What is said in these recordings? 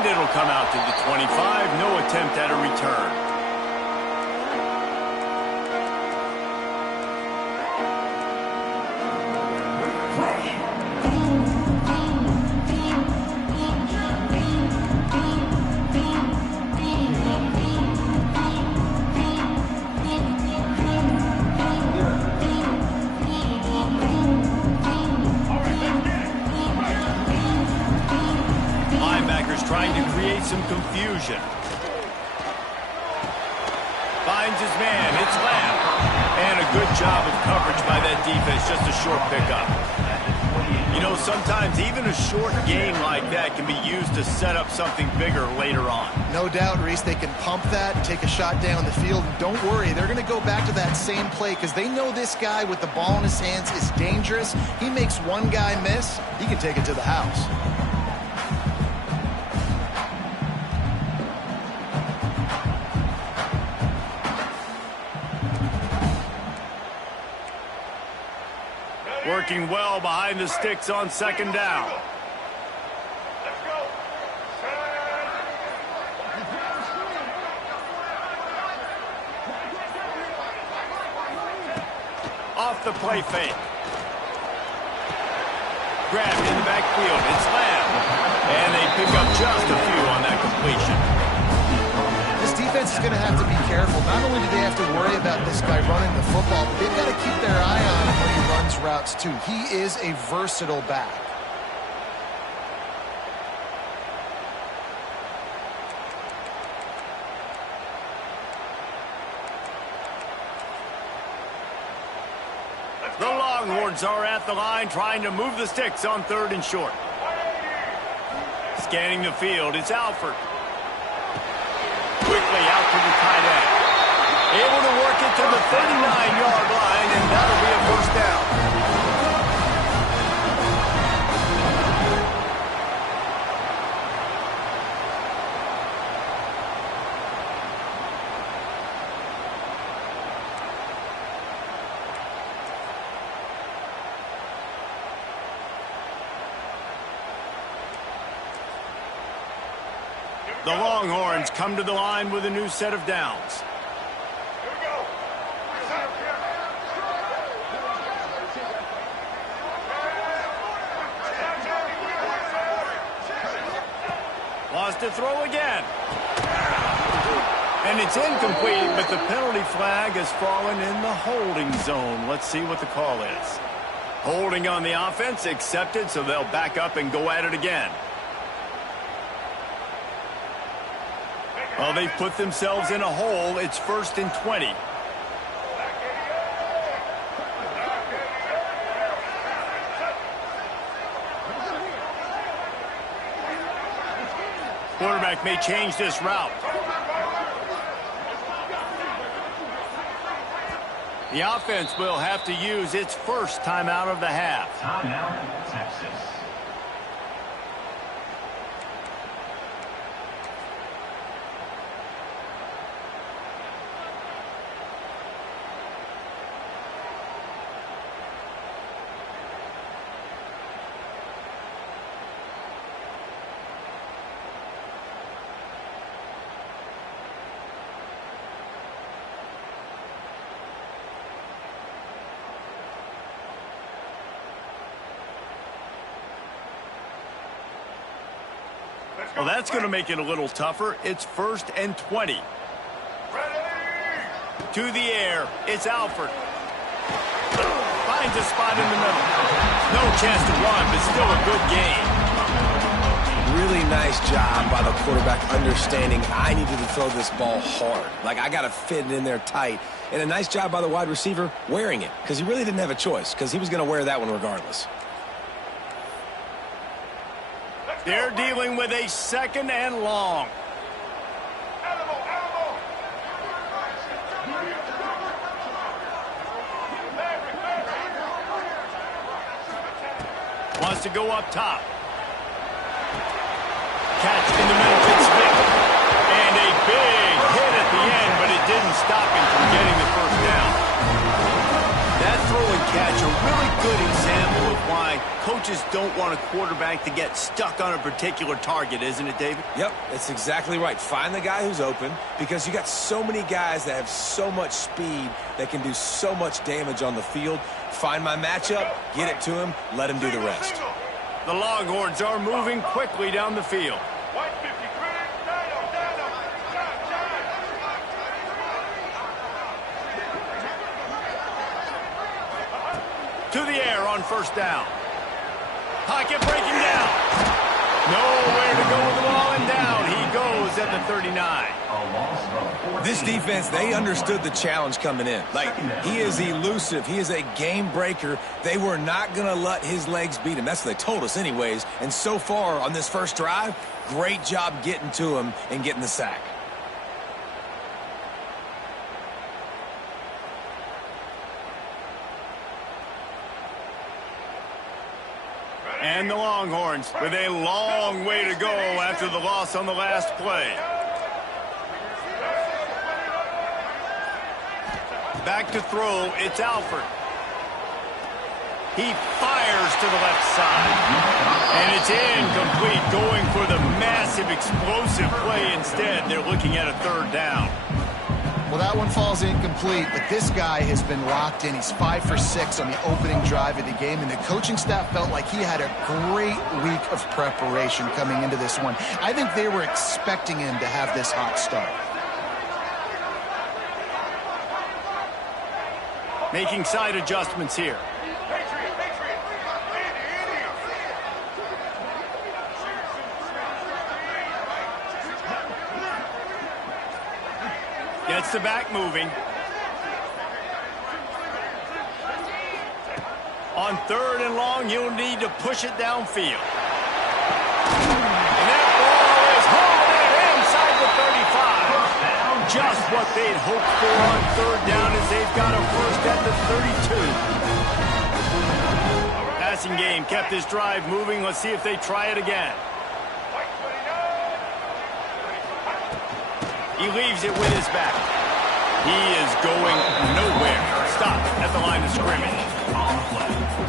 And it'll come out to the 25. No attempt at a return. Trying to create some confusion. Finds his man. It's Lamb. And a good job of coverage by that defense. Just a short pickup. You know, sometimes even a short game like that can be used to set up something bigger later on. No doubt, Reese. They can pump that and take a shot down the field. And don't worry, they're going to go back to that same play because they know this guy with the ball in his hands is dangerous. He makes one guy miss, he can take it to the house. Working well behind the sticks on second down. Let's go. Off the play fake. Grabbed in the backfield. It's Lamb. And they pick up just a few on that completion. This defense is going to have to be careful. Not only do they have to worry about this guy running the football, but they've got to keep their eye on him when he runs routes too. He is a versatile back. The Longhorns are at the line trying to move the sticks on 3rd and short. Scanning the field, it's Alford. Quickly out to the tight end. Able to work it to the 39-yard line, and that'll be a first down. The Longhorns come to the line with a new set of downs. Here we go. Wants to throw again. And it's incomplete, but the penalty flag has fallen in the holding zone. Let's see what the call is. Holding on the offense, accepted, so they'll back up and go at it again. Well, they've put themselves in a hole. It's 1st and 20. Quarterback may change this route. The offense will have to use its first timeout of the half. Timeout, Texas. Well, that's going to make it a little tougher. It's 1st and 20. Ready. To the air. It's Alford. Finds a spot in the middle. No chance to run, but still a good game. Really nice job by the quarterback understanding I needed to throw this ball hard. Like, I got to fit it in there tight. And a nice job by the wide receiver wearing it, because he really didn't have a choice, because he was going to wear that one regardless. They're dealing with a 2nd and long. Wants to go up top. Catch in the middle, it's Smith. And a big hit at the end, but it didn't stop him from getting the first down. That throw and catch, a really good example of why coaches don't want a quarterback to get stuck on a particular target, isn't it, David? Yep, that's exactly right. Find the guy who's open because you got so many guys that have so much speed that can do so much damage on the field. Find my matchup, get it to him, let him do the rest. The Longhorns are moving quickly down the field. To the air on first down. Pocket breaking down. Nowhere to go with the ball, and down he goes at the 39. This defense, they understood the challenge coming in. Like, he is elusive. He is a game breaker. They were not going to let his legs beat him. That's what they told us anyways. And so far on this first drive, great job getting to him and getting the sack. And the Longhorns with a long way to go after the loss on the last play. Back to throw, it's Alford. He fires to the left side. And it's incomplete, going for the massive explosive play instead. They're looking at a third down. Well, that one falls incomplete, but this guy has been locked in. He's 5 for 6 on the opening drive of the game, and the coaching staff felt like he had a great week of preparation coming into this one. I think they were expecting him to have this hot start. Making side adjustments here. Gets the back moving. On third and long, you'll need to push it downfield. And that ball is hauled in inside the 35. Just what they'd hoped for on third down as they've got a first at the 32. Passing game kept this drive moving. Let's see if they try it again. He leaves it with his back. He is going nowhere. Stop at the line of scrimmage.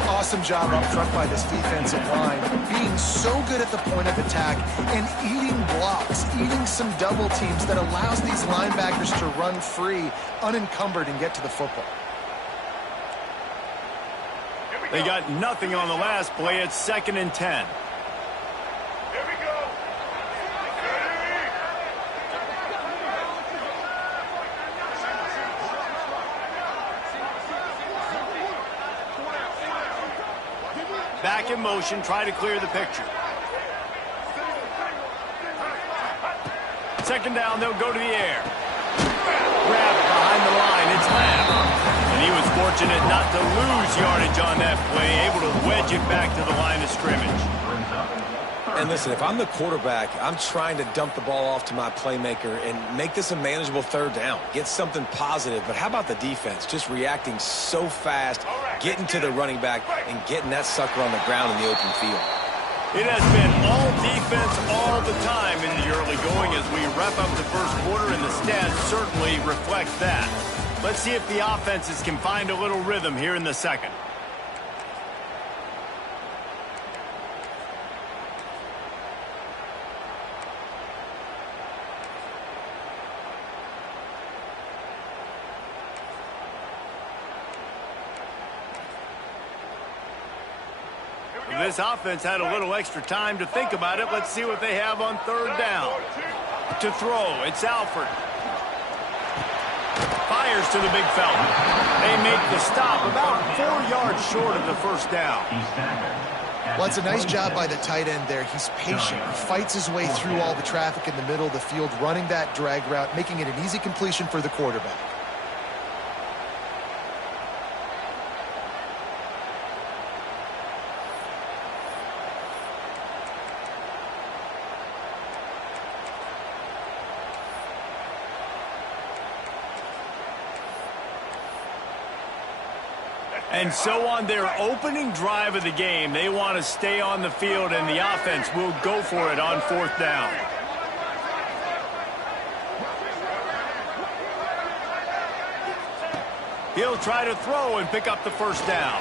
Awesome job up front by this defensive line, being so good at the point of attack and eating blocks, eating some double teams that allows these linebackers to run free, unencumbered, and get to the football. They got nothing on the last play. It's 2nd and 10. Back in motion, try to clear the picture. 2nd down, they'll go to the air. Grabbed behind the line, it's Lamb. And he was fortunate not to lose yardage on that play, able to wedge it back to the line of scrimmage. And listen, if I'm the quarterback, I'm trying to dump the ball off to my playmaker and make this a manageable third down. Get something positive. But how about the defense? Just reacting so fast, getting to the running back, and getting that sucker on the ground in the open field. It has been all defense all the time in the early going as we wrap up the first quarter, and the stats certainly reflect that. Let's see if the offenses can find a little rhythm here in the second. This offense had a little extra time to think about it. Let's see what they have on third down. To throw, it's Alford. Fires to the big fella. They make the stop about 4 yards short of the first down. Well, it's a nice job by the tight end there. He's patient. He fights his way through all the traffic in the middle of the field, running that drag route, making it an easy completion for the quarterback. And so on their opening drive of the game, they want to stay on the field, and the offense will go for it on 4th down. He'll try to throw and pick up the first down.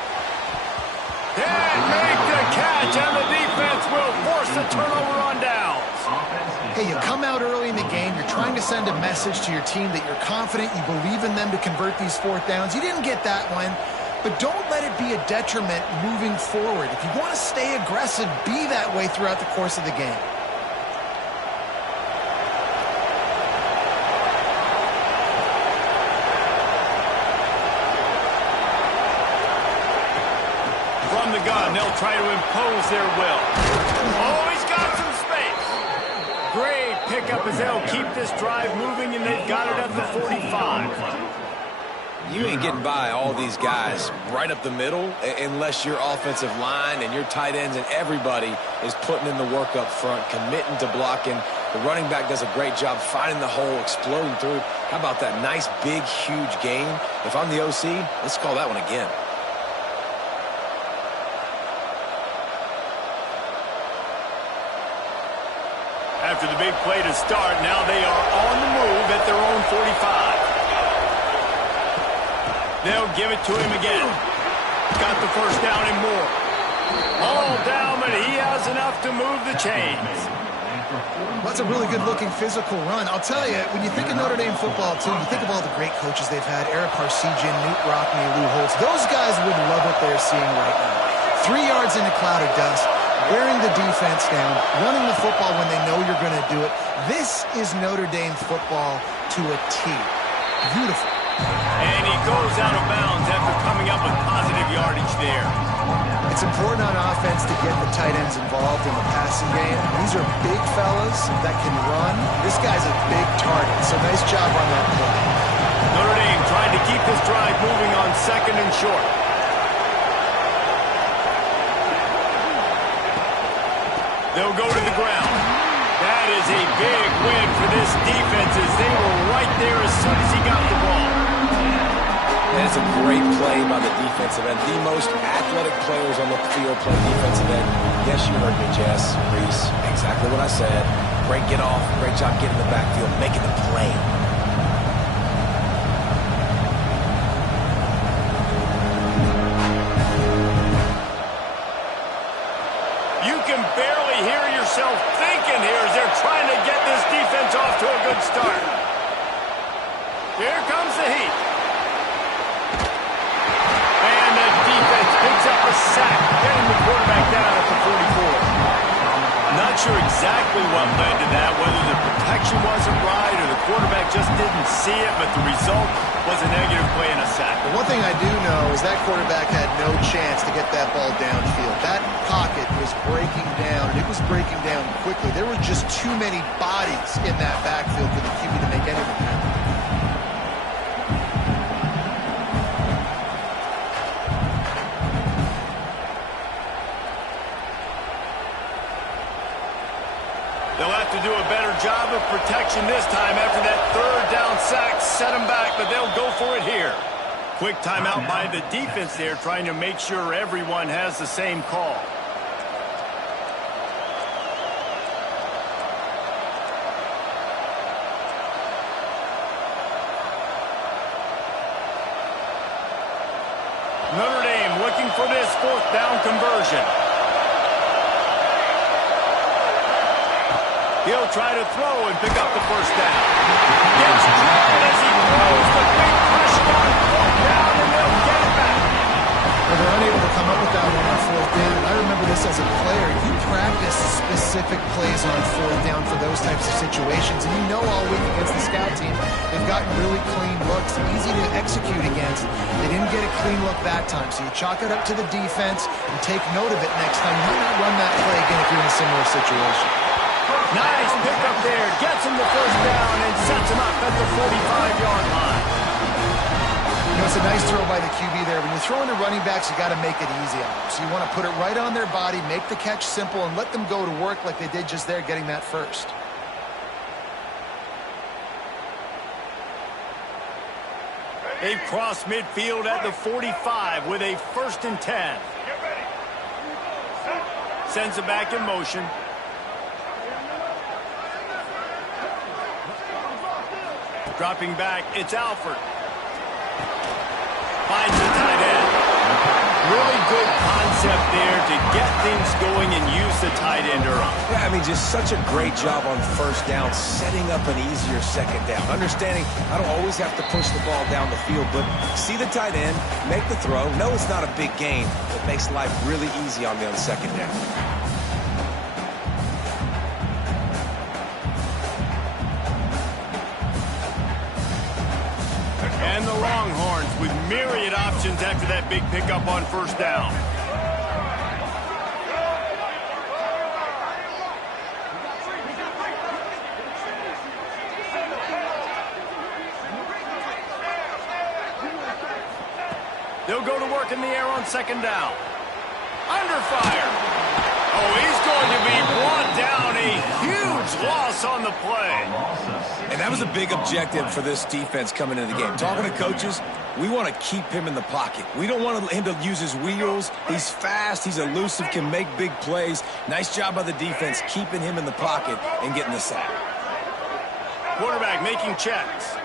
And make the catch, and the defense will force the turnover on downs. Hey, you come out early in the game, you're trying to send a message to your team that you're confident, you believe in them to convert these fourth downs. You didn't get that one, but don't let it be a detriment moving forward. If you want to stay aggressive, be that way throughout the course of the game. From the gun, they'll try to impose their will. Oh, he's got some space. Great pickup as they'll keep this drive moving, and they've got it at the 45. You ain't getting by all these guys right up the middle unless your offensive line and your tight ends and everybody is putting in the work up front, committing to blocking. The running back does a great job finding the hole, exploding through. How about that nice, big, huge gain? If I'm the OC, let's call that one again. After the big play to start, now they are on the move at their own 45. They'll give it to him again. Got the first down and more. All down, but he has enough to move the chains. That's a really good-looking physical run. I'll tell you, when you think of Notre Dame football, too, you think of all the great coaches they've had, Eric Harsegian, Newt Rockne, Lou Holtz. Those guys would love what they're seeing right now. 3 yards in a cloud of dust, wearing the defense down, running the football when they know you're going to do it. This is Notre Dame football to a T. Beautiful. And he goes out of bounds after coming up with positive yardage there. It's important on offense to get the tight ends involved in the passing game. These are big fellas that can run. This guy's a big target, so nice job on that play. Notre Dame trying to keep this drive moving on second and short. They'll go to the ground. That is a big win for this defense as they were right there as soon as he got the ball. That's a great play by the defensive end. The most athletic players on the field play defensive end. Yes, you heard me, Jess, Reese. Exactly what I said. Great get off. Great job getting the backfield, making the play. You can barely hear yourself thinking here as they're trying to get this defense off to a good start. Here comes the heat. And the defense picks up a sack, getting the quarterback down at the 44. Not sure exactly what led to that, whether the protection wasn't right or the quarterback just didn't see it, but the result was a negative play and a sack. The one thing I do know is that quarterback had no chance to get that ball downfield. That pocket was breaking down, and it was breaking down quickly. There were just too many bodies in that backfield for the QB to make anything happen. They'll have to do a better job of protection this time after that third down sack set them back, but they'll go for it here. Quick timeout by the defense there, trying to make sure everyone has the same call. Notre Dame looking for this fourth down conversion. He'll try to throw and pick up the first down. Gets drilled as he throws the big pressure on fourth down, and they'll get it back. Well, they're unable to come up with that one on fourth down. I remember this as a player. You practice specific plays on fourth down for those types of situations, and you know all week against the scout team, they've gotten really clean looks, easy to execute against. They didn't get a clean look that time, so you chalk it up to the defense and take note of it next time. You might not run that play again if you're in a similar situation. Nice pickup there. Gets him the first down and sets him up at the 45-yard line. You know, it's a nice throw by the QB there. When you're throwing to running backs, you got to make it easy on them. So you want to put it right on their body, make the catch simple, and let them go to work like they did just there, getting that first. They've crossed midfield at the 45 with a 1st and 10. Sends it back in motion. Dropping back, it's Alford. Finds the tight end. Really good concept there to get things going and use the tight end early. Yeah, I mean, just such a great job on first down, setting up an easier second down. Understanding I don't always have to push the ball down the field, but see the tight end, make the throw. No, it's not a big gain. It makes life really easy on me on second down. And the Longhorns with myriad options after that big pickup on first down. They'll go to work in the air on second down. Under fire. Oh, he's going to be brought down. A huge loss on the play. And that was a big objective for this defense coming into the game. Talking to coaches, we want to keep him in the pocket. We don't want him to use his wheels. He's fast. He's elusive, can make big plays. Nice job by the defense keeping him in the pocket and getting the sack. Quarterback making checks.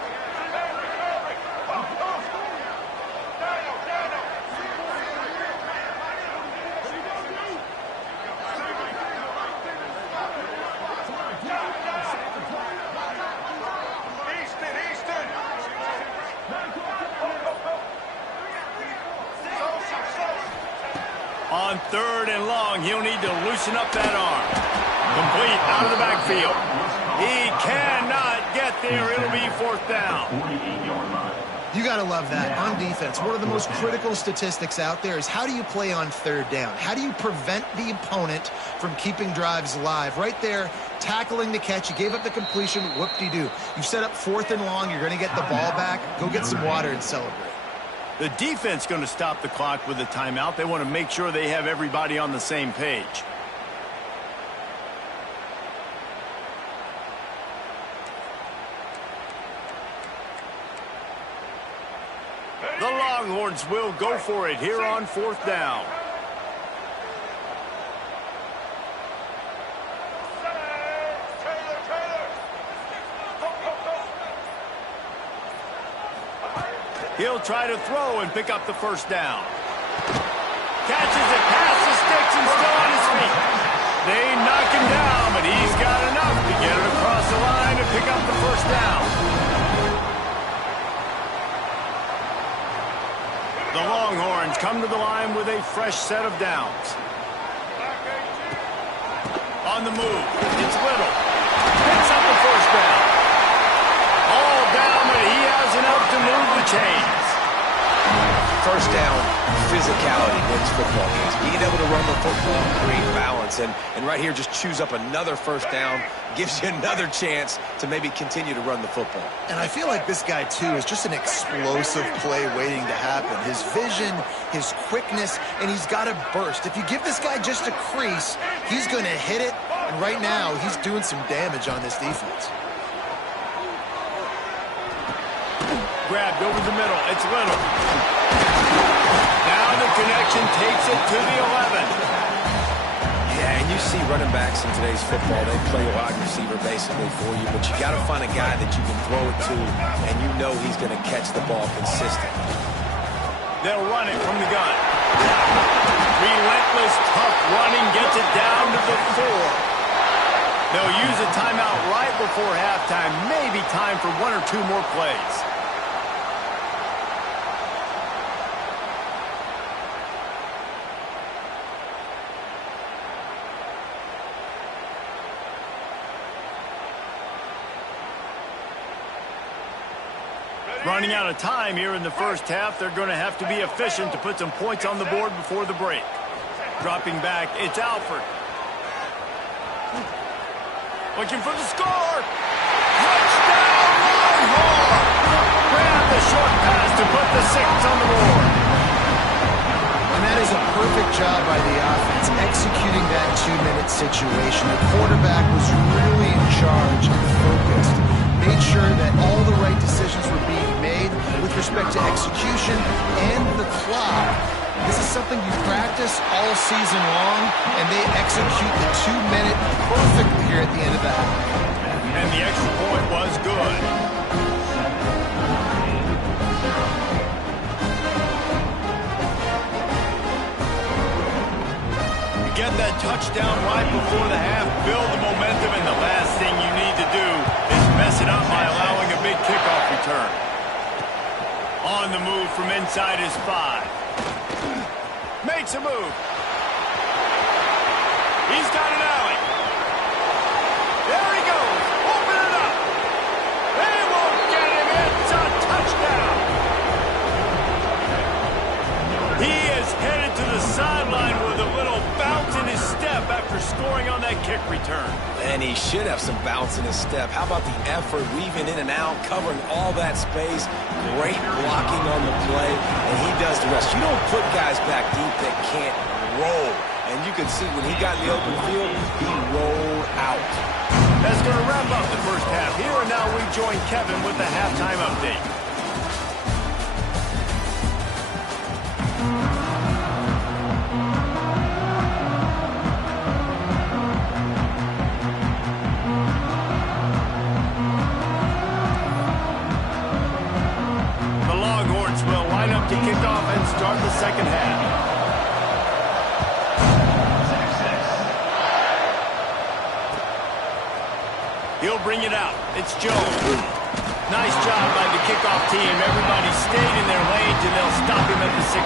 On third and long, he'll need to loosen up that arm. Complete out of the backfield. He cannot get there. It'll be fourth down. You got to love that. On defense, one of the most critical statistics out there is how do you play on third down? How do you prevent the opponent from keeping drives alive? Right there, tackling the catch. You gave up the completion. Whoop-de-doo. You set up fourth and long. You're going to get the ball back. Go get some water and celebrate. The defense going to stop the clock with a timeout. They want to make sure they have everybody on the same page. The Longhorns will go for it here on fourth down. He'll try to throw and pick up the first down. Catches it past the sticks and still on his feet. They knock him down, but he's got enough to get it across the line and pick up the first down. The Longhorns come to the line with a fresh set of downs. On the move, it's Little. Picks up the first down. All down, but he has enough to move the chains. First down, physicality wins football games. Being able to run the football, create balance, and right here just choose up another first down, gives you another chance to maybe continue to run the football. And I feel like this guy, too, is just an explosive play waiting to happen. His vision, his quickness, and he's got a burst. If you give this guy just a crease, he's going to hit it, and right now he's doing some damage on this defense. Grabbed over the middle. It's Little. Now the connection takes it to the 11. Yeah, and you see running backs in today's football, they play wide receiver basically for you, but you got to find a guy that you can throw it to, and you know he's going to catch the ball consistently. They'll run it from the gun. Relentless, tough running gets it down to the 4. They'll use a timeout right before halftime. Maybe time for one or two more plays. Running out of time here in the first half. They're going to have to be efficient to put some points on the board before the break. Dropping back, it's Alford. Looking for the score. Touchdown, Longhorn! Grab the short pass to put the 6 on the board. And that is a perfect job by the offense, executing that 2-minute situation. The quarterback was really in charge and focused. Made sure that all the right decisions were being made with respect to execution and the clock. This is something you practice all season long, and they execute the 2-minute perfectly here at the end of the half. And the extra point was good. on the move from inside his 5. Makes a move. He's got an alley. There he goes. Open it up. They won't get him. It's a touchdown. He is headed to the sideline with a little bounce in his step after scoring on that kick return. And he should have some bounce in his step. How about the effort, weaving in and out, covering all that space, great blocking on the play, and he does the rest. You don't put guys back deep that can't roll. And you can see when he got in the open field, he rolled out. That's going to wrap up the first half. Here and now we join Kevin with the halftime update. The Longhorns will line up to kick off and start the second half. He'll bring it out. It's Jones. Nice job by the kickoff team. Everybody stayed in their lanes, and they'll stop him at the 16.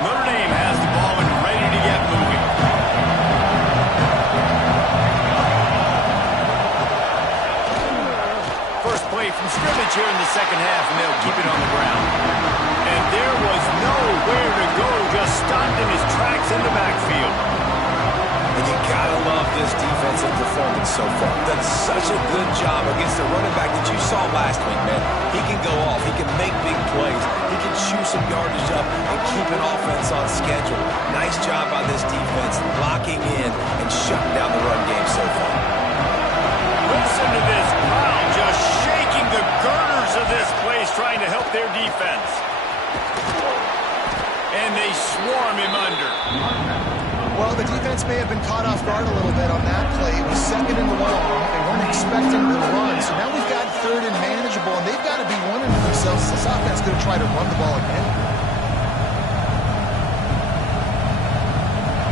Notre Dame has the ball and ready to get moving. First play from scrimmage here in the second half, and they'll keep it on the ground. And there was nowhere to go, just stopped in his tracks in the backfield. And you gotta love this defensive performance so far. Done such a good job against the running back that you saw last week, man. He can go off, he can make big plays, he can chew some yardage up and keep an offense on schedule. Nice job by this defense, locking in and shutting down the run game so far. Listen to this crowd just shaking the girders of this place, trying to help their defense. And they swarm him under. Well, the defense may have been caught off guard a little bit on that play. It was second and long. They weren't expecting the run. So now we've got third and manageable, and they've got to be wondering to themselves, this offense going to try to run the ball again?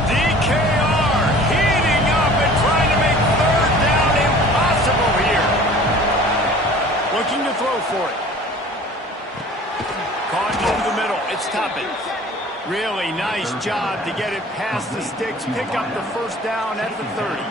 DKR heating up and trying to make third down impossible here. Looking to throw for it. Caught over the middle. It's Toppins. Really nice job to get it past the sticks, pick up the first down at the 30.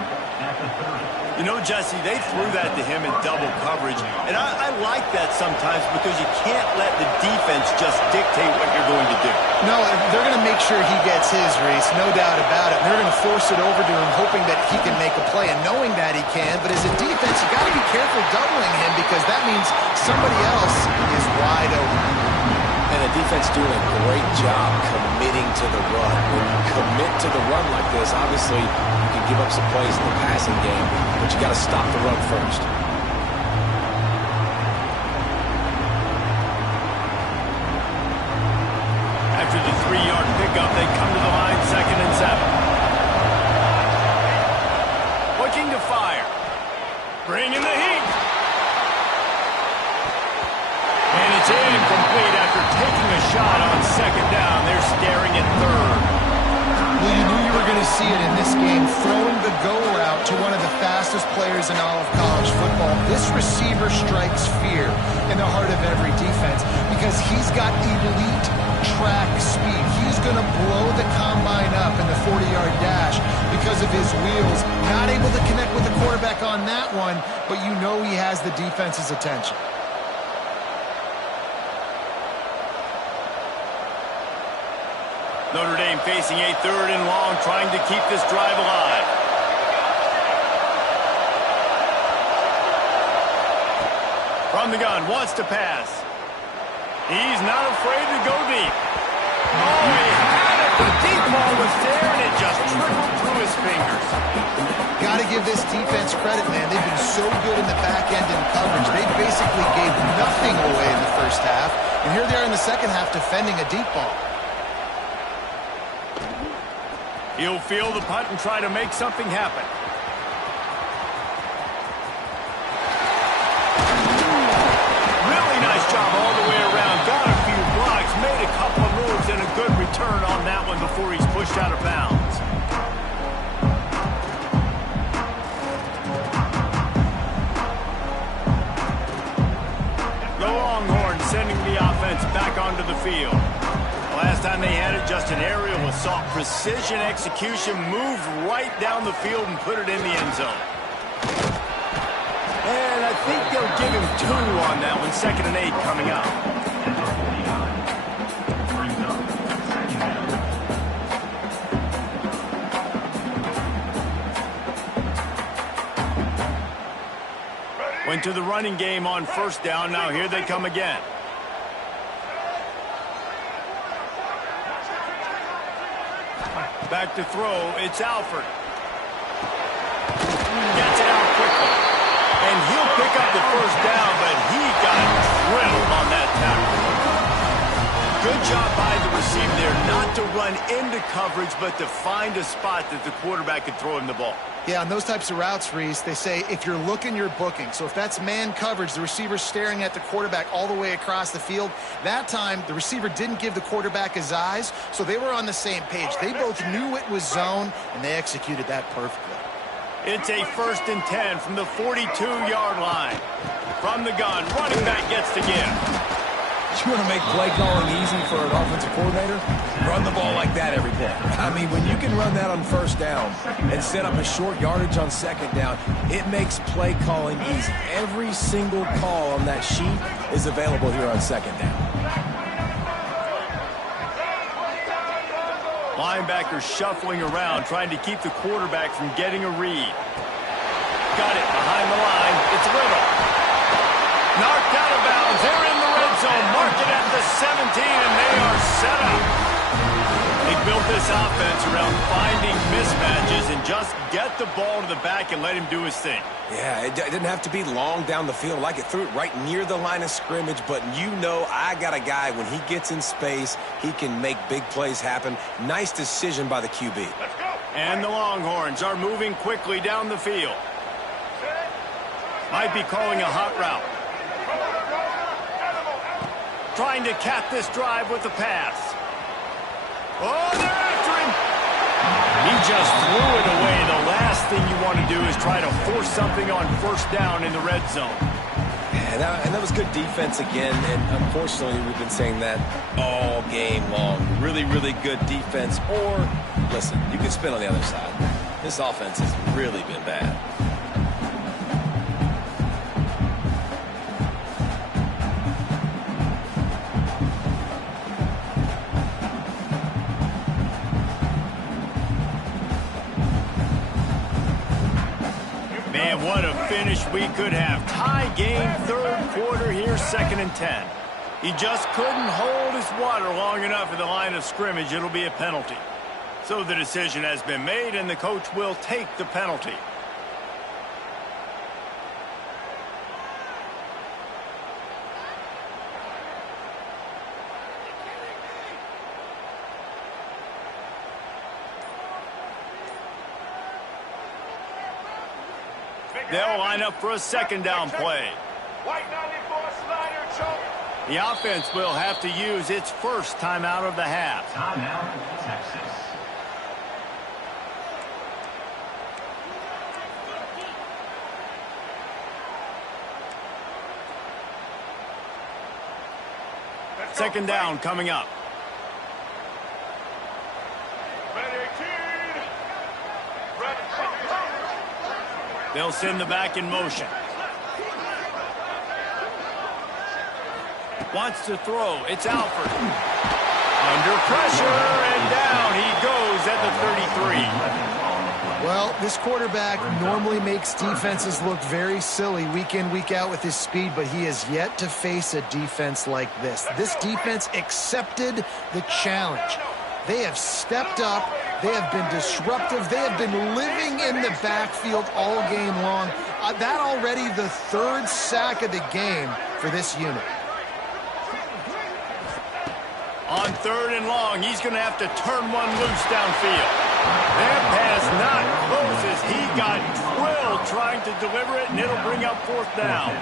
You know, Jesse, they threw that to him in double coverage, and I like that sometimes because you can't let the defense just dictate what you're going to do. No, they're going to make sure he gets his, Reese, no doubt about it. They're going to force it over to him, hoping that he can make a play, and knowing that he can. But as a defense, you got to be careful doubling him because that means somebody else is wide open. And the defense doing a great job committing to the run. When you commit to the run like this, obviously you can give up some plays in the passing game, but you got to stop the run first. After the 3-yard pickup, they come to the line, 2nd and 7. Looking to fire. Bringing the heat. And it's incomplete after taking a shot on 2nd down. They're staring at 3rd. Well, you knew you were going to see it in this game. Throwing the go route to one of the fastest players in all of college football. This receiver strikes fear in the heart of every defense because he's got elite track speed. He's going to blow the combine up in the 40-yard dash because of his wheels. Not able to connect with the quarterback on that one, but you know he has the defense's attention. Notre Dame facing a 3rd and long, trying to keep this drive alive. From the gun, wants to pass. He's not afraid to go deep. Oh, he had it. The deep ball was there, and it just trickled through his fingers. Got to give this defense credit, man. They've been so good in the back end in coverage. They basically gave nothing away in the first half, and here they are in the second half defending a deep ball. He'll field the punt and try to make something happen. Really nice job all the way around. Got a few blocks, made a couple of moves, and a good return on that one before he's pushed out of bounds. field. Last time they had it, just an aerial assault. Precision execution, moved right down the field and put it in the end zone. And I think they'll give him 2 on that one. 2nd and 8 coming up. Went to the running game on 1st down. Now here they come again. Back to throw. It's Alford. Gets it out quickly. And he'll pick up the 1st down, but he got drilled on that tackle. Good job by the receiver there not to run into coverage, but to find a spot that the quarterback could throw him the ball. Yeah, on those types of routes, Reese, they say if you're looking, you're booking. So if that's man coverage, the receiver's staring at the quarterback all the way across the field. That time, the receiver didn't give the quarterback his eyes, so they were on the same page. They both knew it was zone, and they executed that perfectly. It's a 1st and 10 from the 42-yard line. From the gun, running back gets to give. You want to make play calling easy for an offensive coordinator? Run the ball like that every play. I mean, when you can run that on 1st down and set up a short yardage on 2nd down, it makes play calling easy. Every single call on that sheet is available here on 2nd down. Linebackers shuffling around, trying to keep the quarterback from getting a read. Got it behind the line. It's Little. Knocked out of bounds. They're in the red zone. Mark it at the 17, and they are set up. They built this offense around finding mismatches and just get the ball to the back and let him do his thing. Yeah, it didn't have to be long down the field. Like it threw it right near the line of scrimmage, but you know I got a guy, when he gets in space, he can make big plays happen. Nice decision by the QB. Let's go. And the Longhorns are moving quickly down the field. Might be calling a hot route. Trying to cap this drive with the pass. Oh, they're after him. He just threw it away. The last thing you want to do is try to force something on 1st down in the red zone. And that was good defense again, and unfortunately we've been saying that all game long. Really, really good defense. Or, listen, you can spin on the other side. This offense has really been bad. Man, what a finish we could have. Tie game, 3rd quarter here, 2nd and 10. He just couldn't hold his water long enough at the line of scrimmage. It'll be a penalty. So the decision has been made, and the coach will take the penalty. They'll line up for a 2nd down play. White 94 slider choke. The offense will have to use its 1st timeout of the half. Timeout, Texas. Let's go. 2nd down coming up. They'll send the back in motion. Wants to throw. It's Alford. Under pressure, and down he goes at the 33. Well, this quarterback normally makes defenses look very silly week in, week out with his speed, but he has yet to face a defense like this. This defense accepted the challenge. They have stepped up. They have been disruptive. They have been living in the backfield all game long. That already the 3rd sack of the game for this unit. On 3rd and long, he's going to have to turn one loose downfield. That pass not close as he got drilled trying to deliver it, and it'll bring up 4th down.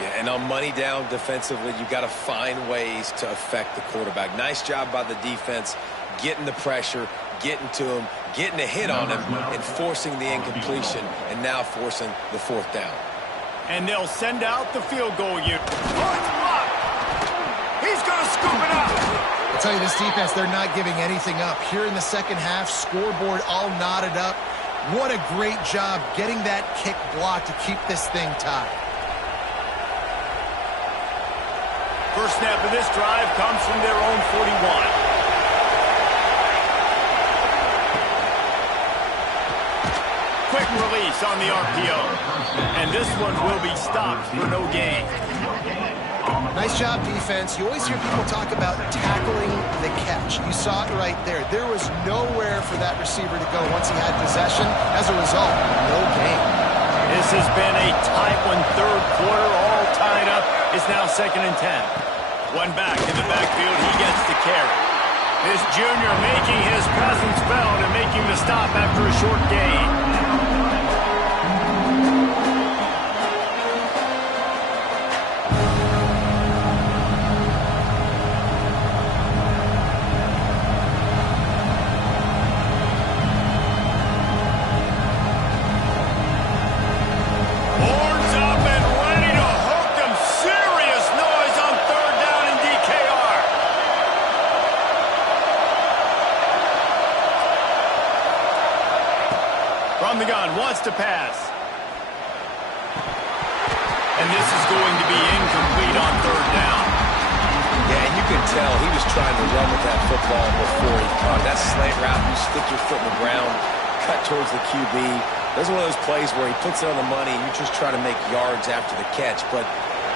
Yeah, and on money down defensively, you got to find ways to affect the quarterback. Nice job by the defense, getting the pressure, getting to him, getting a hit on him, and forcing the incompletion, and now forcing the 4th down. And they'll send out the field goal unit. Oh, it's blocked. He's going to scoop it up. I'll tell you, this defense, they're not giving anything up. Here in the second half, scoreboard all knotted up. What a great job getting that kick blocked to keep this thing tied. First snap of this drive comes from their own 41. Quick release on the RPO. And this one will be stopped for no gain. Nice job, defense. You always hear people talk about tackling the catch. You saw it right there. There was nowhere for that receiver to go once he had possession. As a result, no gain. This has been a tight one. Third quarter, all tied up. It's now 2nd and 10. One back in the backfield. He gets the carry. This junior making his presence felt and making the stop after a short gain. From the gun, wants to pass. And this is going to be incomplete on 3rd down. Yeah, and you can tell he was trying to run with that football before he caught it. That slant route, you stick your foot in the ground, cut towards the QB. Those are one of those plays where he puts it on the money and you just try to make yards after the catch, but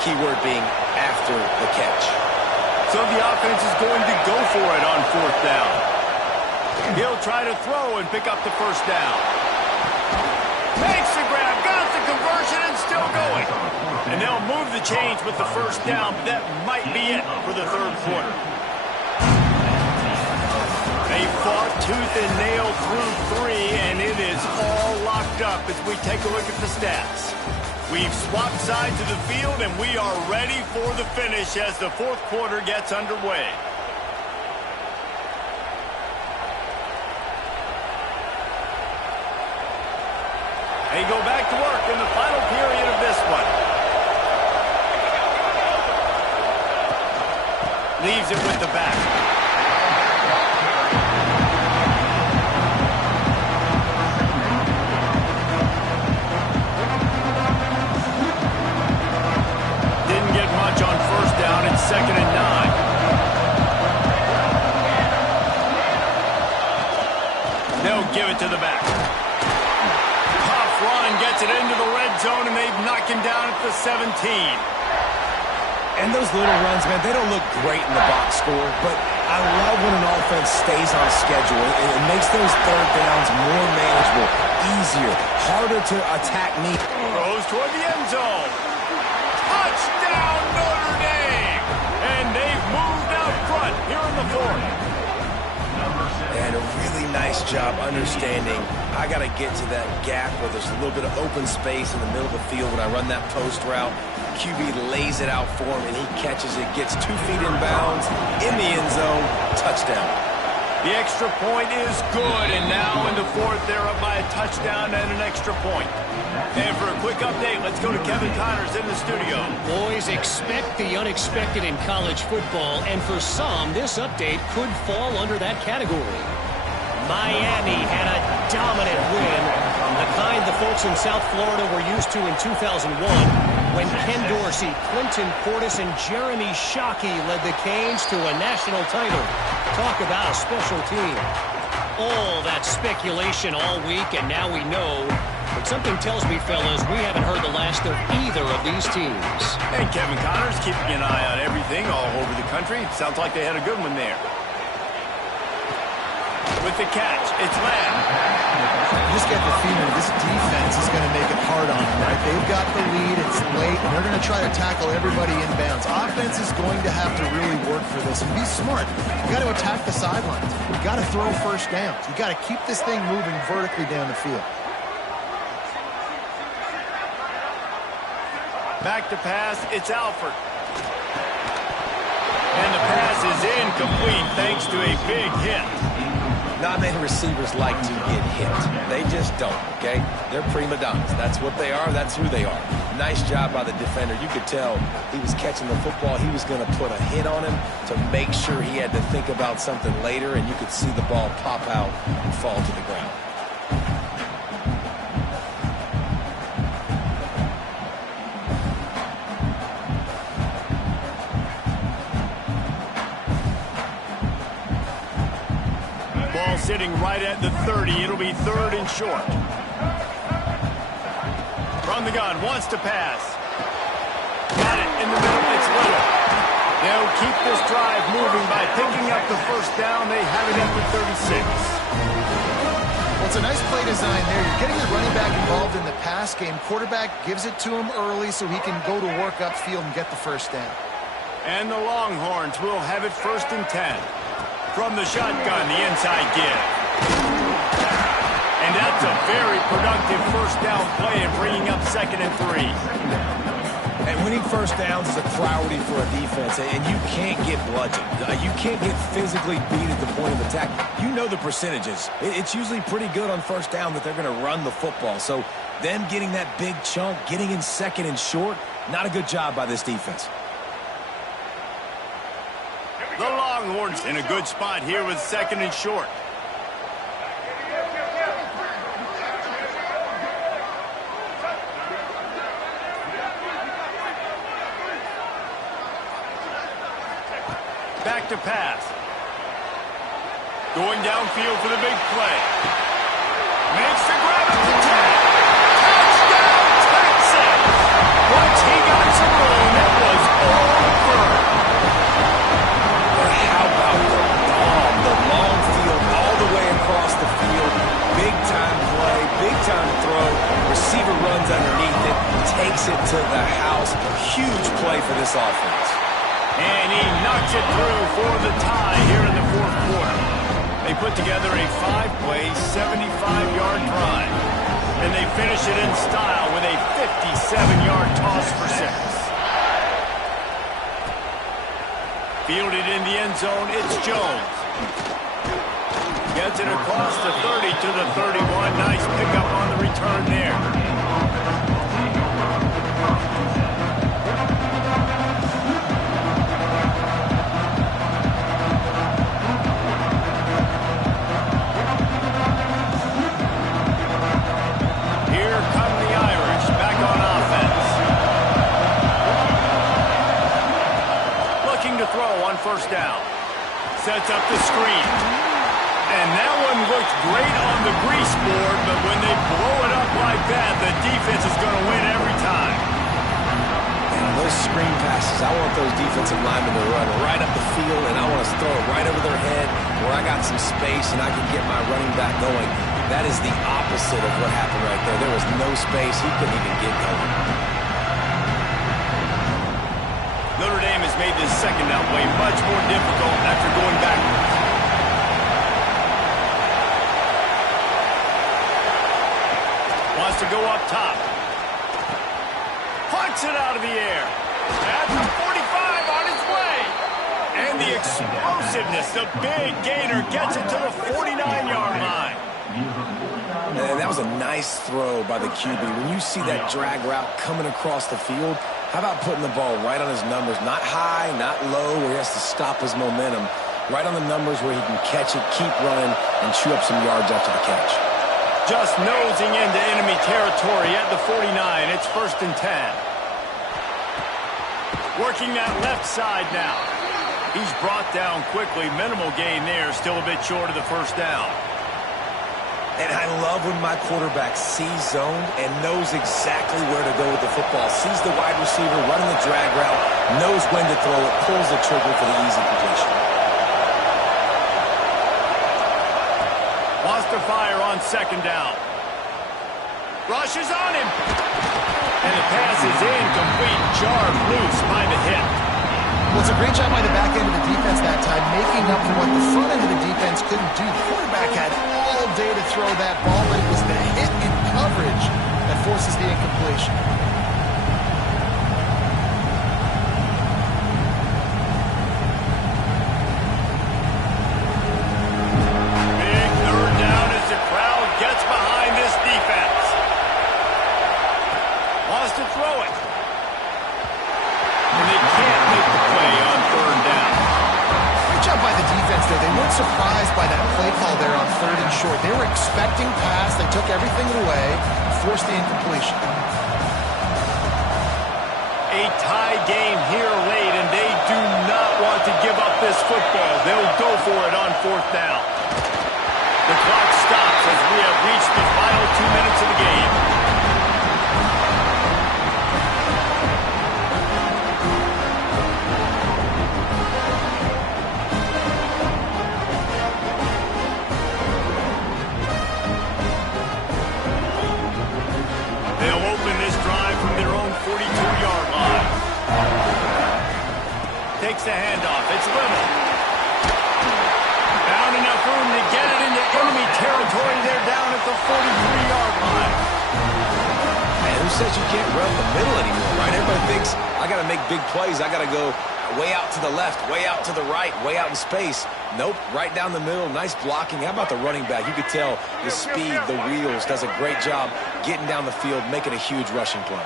key word being after the catch. So the offense is going to go for it on 4th down. He'll try to throw and pick up the 1st down. Makes the grab, got the conversion, and still going. And they'll move the chains with the 1st down, but that might be it for the 3rd quarter. They fought tooth and nail through 3, and it is all locked up as we take a look at the stats. We've swapped sides of the field, and we are ready for the finish as the 4th quarter gets underway. They go back to work in the final period of this one. Leaves it with the back. Didn't get much on 1st down. It's 2nd and 9. They'll give it to the back. Run gets it into the red zone, and they've knocked him down at the 17. And those little runs, man, they don't look great in the box score, but I love when an offense stays on schedule. It makes those 3rd downs more manageable, easier, harder to attack me. Throws toward the end zone. Touchdown, Notre Dame! And they've moved out front here in the 4th. And a really nice job understanding I got to get to that gap where there's a little bit of open space in the middle of the field when I run that post route. QB lays it out for him, and he catches it, gets 2 feet in bounds, in the end zone, touchdown. The extra point is good, and now in the 4th, they're up by a touchdown and an extra point. And for a quick update, let's go to Kevin Connors in the studio. Boys, expect the unexpected in college football, and for some, this update could fall under that category. Miami had a dominant win, the kind the folks in South Florida were used to in 2001 when Ken Dorsey, Clinton Portis, and Jeremy Shockey led the Canes to a national title. Talk about a special team. All that speculation all week, and now we know. But something tells me, fellas, we haven't heard the last of either of these teams. And Kevin Connors keeping an eye on everything all over the country. Sounds like they had a good one there. With the catch, it's Lamb. You just get the feeling this defense is going to make it hard on them, right? They've got the lead, it's late, and they're going to try to tackle everybody inbounds. Offense is going to have to really work for this and be smart. You got to attack the sidelines. You got to throw 1st downs. You got to keep this thing moving vertically down the field. Back to pass, it's Alford. And the pass is incomplete thanks to a big hit. Not many receivers like to get hit. They just don't, okay? They're prima donnas. That's what they are. That's who they are. Nice job by the defender. You could tell he was catching the football. He was going to put a hit on him to make sure he had to think about something later, and you could see the ball pop out and fall to the ground. Ball sitting right at the 30. It'll be 3rd and short. From the gun, wants to pass. Got it in the middle. It's Little. They'll keep this drive moving by picking up the first down. They have it at the 36. Well, it's a nice play design there. You're getting your running back involved in the pass game. Quarterback gives it to him early so he can go to work upfield and get the first down. And the Longhorns will have it 1st and 10. From the shotgun, the inside give. And that's a very productive first down play and bringing up 2nd and 3. And winning first downs is a priority for a defense, and you can't get bludgeoned. You can't get physically beat at the point of attack. You know the percentages. It's usually pretty good on first down that they're going to run the football. So them getting that big chunk, getting in 2nd and short, not a good job by this defense. The Longhorns in a good spot here with 2nd and short. Back to pass. Going downfield for the big play. Makes the grab at the 10. Touchdown, Texas! Once he got some room, it was over. But how about the bomb, the long field all the way across the field? Big time play, big time throw. Receiver runs underneath it, takes it to the house. Huge play for this offense. And he knocks it through for the tie here in the 4th quarter. They put together a 5-play, 75-yard drive. And they finish it in style with a 57-yard toss for 6. Fielded in the end zone, it's Jones. Gets it across the 30 to the 31. Nice pickup on the return there. First down. Sets up the screen. And that one looked great on the grease board, but when they blow it up like that, the defense is going to win every time. And those screen passes, I want those defensive linemen to run right up the field, and I want to throw it right over their head where I got some space and I can get my running back going. That is the opposite of what happened right there. There was no space. He couldn't even get going. Notre Dame has made this second down play much more difficult after going backwards. Wants to go up top. Punts it out of the air. At the 45 on his way. And the explosiveness, the big gainer gets it to the 49-yard line. And that was a nice throw by the QB. When you see that drag route coming across the field, how about putting the ball right on his numbers? Not high, not low, where he has to stop his momentum. Right on the numbers where he can catch it, keep running, and chew up some yards after the catch. Just nosing into enemy territory at the 49. It's 1st and 10. Working that left side now. He's brought down quickly. Minimal gain there. Still a bit short of the first down. And I love when my quarterback sees zone and knows exactly where to go with the football. Sees the wide receiver running the drag route, knows when to throw it, pulls the trigger for the easy completion. Wants to fire on 2nd down. Rushes on him. And the pass is incomplete. Jarred loose by the hit. Well, it's a great job by the back end of the defense that time, making up for what the front end of the defense couldn't do. The quarterback had all day to throw that ball, but it was the hit in coverage that forces the incompletion. Big by that play call there on 3rd and short. They were expecting pass. They took everything away, forced the incompletion. A tie game here late, and they do not want to give up this football. They'll go for it on 4th down. The clock stops as we have reached the final 2 minutes of the game. They'll open this drive from their own 42-yard line. Takes the handoff. It's level. Found enough room to get it into enemy territory. They're down at the 43-yard line. Man, who says you can't run the middle anymore, right? Everybody thinks, I got to make big plays. I got to go way out to the left, way out to the right, way out in space. Nope, right down the middle. Nice blocking. How about the running back? You could tell the speed, the wheels, does a great job getting down the field, making a huge rushing play.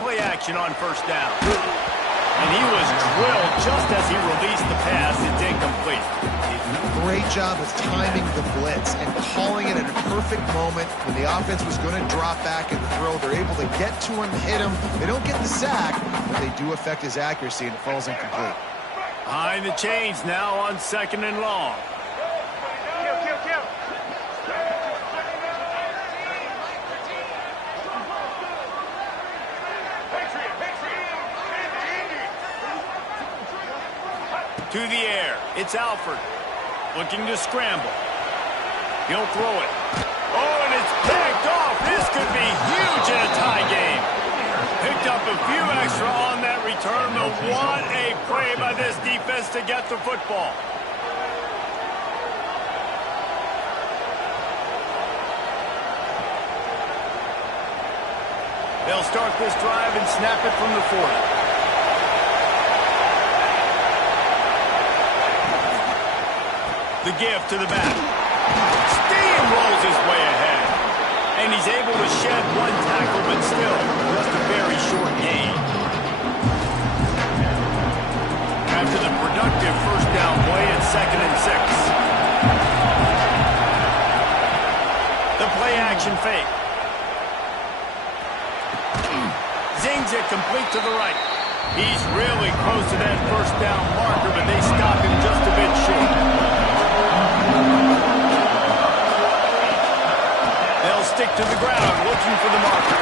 Play action on 1st down. And he was drilled just as he released the pass. It's incomplete. Great job of timing the blitz and calling it at a perfect moment when the offense was going to drop back and throw. They're able to get to him, hit him. They don't get the sack, but they do affect his accuracy, and it falls incomplete. Behind the chains now on 2nd and long. To the air. It's Alford. Looking to scramble. He'll throw it. Oh, and it's picked off. This could be huge in a tie game. Picked up a few extra on that return, but what a play by this defense to get the football. They'll start this drive and snap it from the 40. The give to the back. Steamrolls his way ahead. And he's able to shed one tackle, but still just a very short gain. After the productive 1st down play, it's 2nd and 6. The play action fake. Zings it complete to the right. He's really close to that 1st down marker, but they stop him just a bit short. They'll stick to the ground, looking for the marker.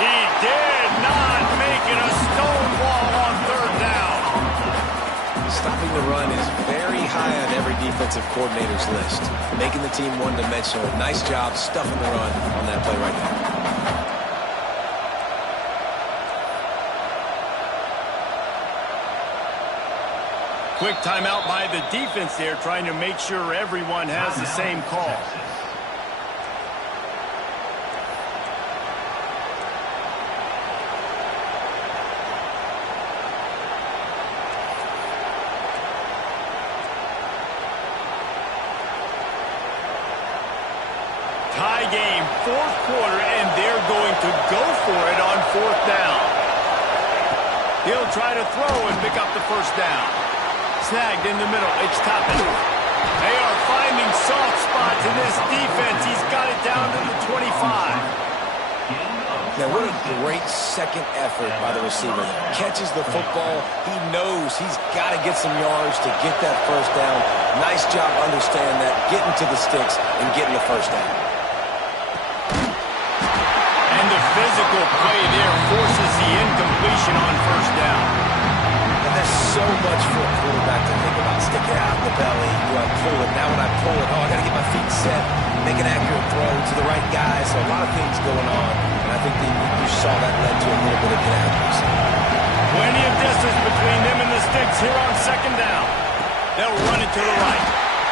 He did not make it a stone wall on 3rd down. Stopping the run is very high on every defensive coordinator's list. Making the team one-dimensional. Nice job stuffing the run on that play right there. Quick timeout by the defense there, trying to make sure everyone has the same call. Tie game, 4th quarter, and they're going to go for it on 4th down. He'll try to throw and pick up the 1st down. Snagged in the middle. It's Toppin. They are finding soft spots in this defense. He's got it down to the 25. Now, what a great second effort by the receiver there. Catches the football. He knows he's got to get some yards to get that 1st down. Nice job understanding that, getting to the sticks and getting the 1st down. And the physical play there forces the incompletion on 1st down. There's so much for a quarterback to think about. Stick it out in the belly. Do I pull it? Now when I pull it, I got to get my feet set, make an accurate throw to the right guy. So a lot of things going on. And I think you saw that led to a little bit of inaccuracy. Plenty of distance between them and the sticks here on 2nd down. They'll run it to the right.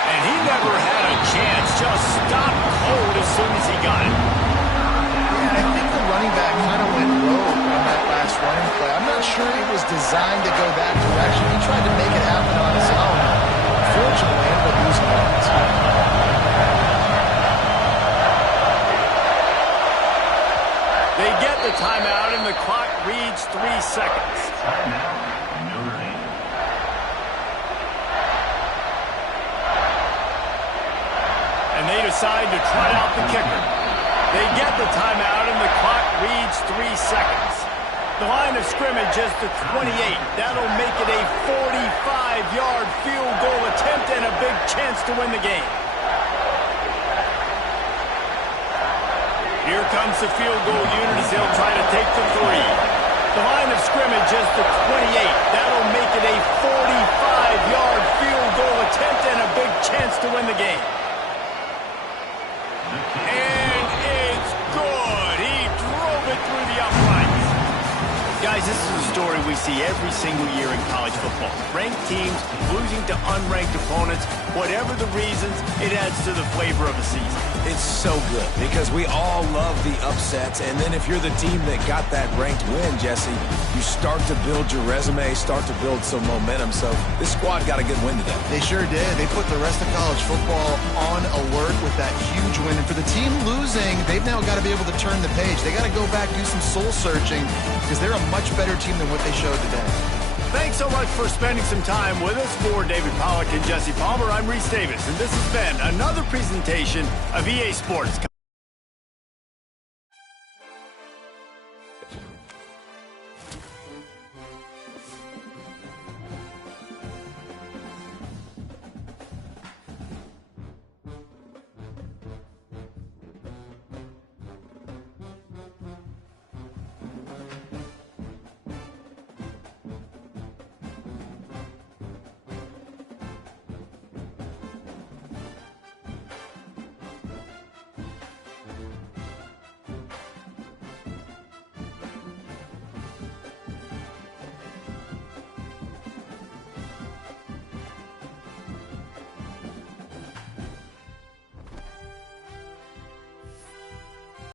And he never had a chance. Just stopped cold as soon as he got it. Yeah, I think the running back kind of went rogue on that last running play. I'm not sure it was designed to go that direction. He tried to make it happen decide to trot out the kicker. They get the timeout, and the clock reads 3 seconds. The line of scrimmage is the 28. That'll make it a 45-yard field goal attempt and a big chance to win the game. Here comes the field goal unit as they'll try to take the 3. The line of scrimmage is the 28. That'll make it a 45-yard field goal attempt and a big chance to win the game. And it's good. He drove it through the uprights. Guys, this is a story we see every single year in college football. Ranked teams losing to unranked opponents. Whatever the reasons, it adds to the flavor of a season. It's so good because we all love the upsets, and then if you're the team that got that ranked win, Jesse, you start to build your resume, start to build some momentum. So this squad got a good win today. They sure did. They put the rest of college football on alert with that huge win. And for the team losing, they've now got to be able to turn the page. They got to go back, do some soul searching, because they're a much better team than what they showed today. Thanks so much for spending some time with us. For David Pollack and Jesse Palmer, I'm Reese Davis, and this has been another presentation of EA Sports.